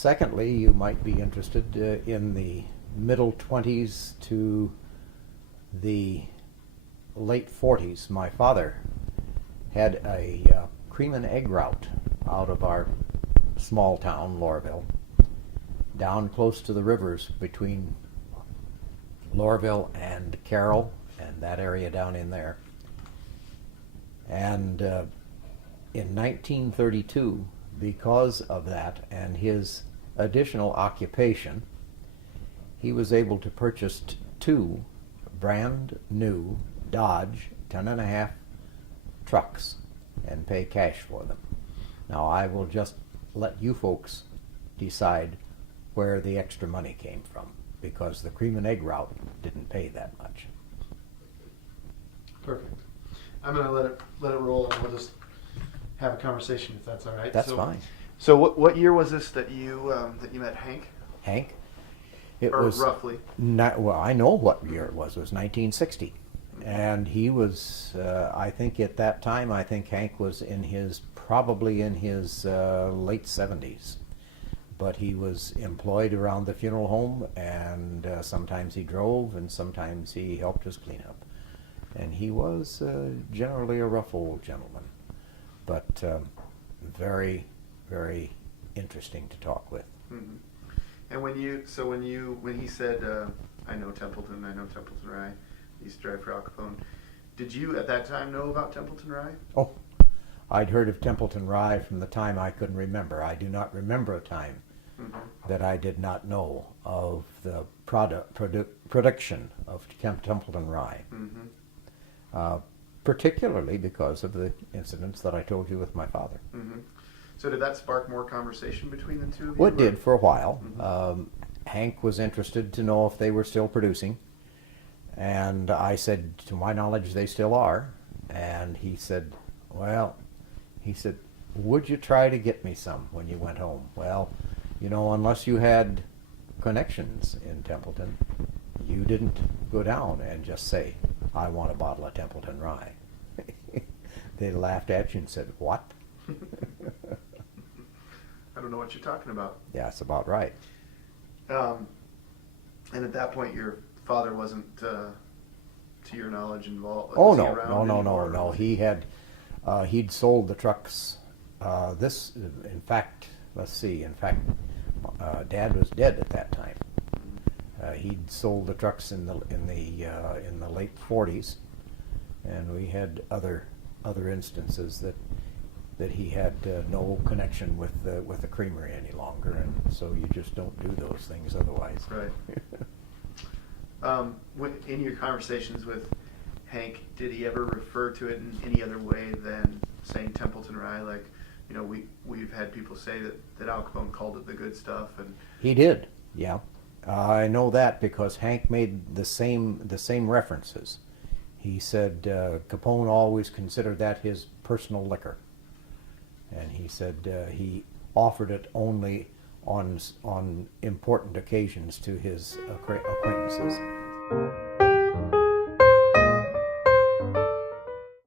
Secondly, you might be interested in the middle 20s to the late 40s. My father had a cream and egg route out of our small town, Lorville, down close to the rivers between Lorville and Carrol and that area down in there. And in 1932, because of that and his additional occupation, he was able to purchase two brand new Dodge 10.5 trucks and pay cash for them. Now I will just let you folks decide where the extra money came from, because the cream and egg route didn't pay that much. Perfect. I'm gonna let it roll, and we'll just have a conversation if that's all right. That's fine. So what year was this that you met Hank? Hank? It or was roughly. Well, I know what year it was. It was 1960, and he was. I think at that time, I think Hank was probably in his late 70s, but he was employed around the funeral home, and sometimes he drove, and sometimes he helped us clean up, and he was generally a rough old gentleman, but very, very interesting to talk with. Mm-hmm. And when he said, I know Templeton Rye, I used to drive for Al Capone, did you at that time know about Templeton Rye? Oh, I'd heard of Templeton Rye from the time I couldn't remember. I do not remember a time that I did not know of the production of Templeton Rye, particularly because of the incidents that I told you with my father. Mm-hmm. So did that spark more conversation between the two of you? Well, it did for a while. Hank was interested to know if they were still producing, and I said, to my knowledge, they still are. And he said, would you try to get me some when you went home? Well, unless you had connections in Templeton, you didn't go down and just say, I want a bottle of Templeton Rye. They laughed at you and said, what? I don't know what you're talking about. Yeah, that's about right. And at that point, your father wasn't, to your knowledge, involved. Oh no. He'd sold the trucks. Dad was dead at that time. He'd sold the trucks in the late 40s, and we had other instances that he had no connection with the creamery any longer, and so you just don't do those things otherwise. Right. In your conversations with Hank, did he ever refer to it in any other way than saying Templeton Rye? Like, we've had people say that Al Capone called it the good stuff, and he did. Yeah, I know that because Hank made the same references. He said Capone always considered that his personal liquor. And he said he offered it only on important occasions to his acquaintances.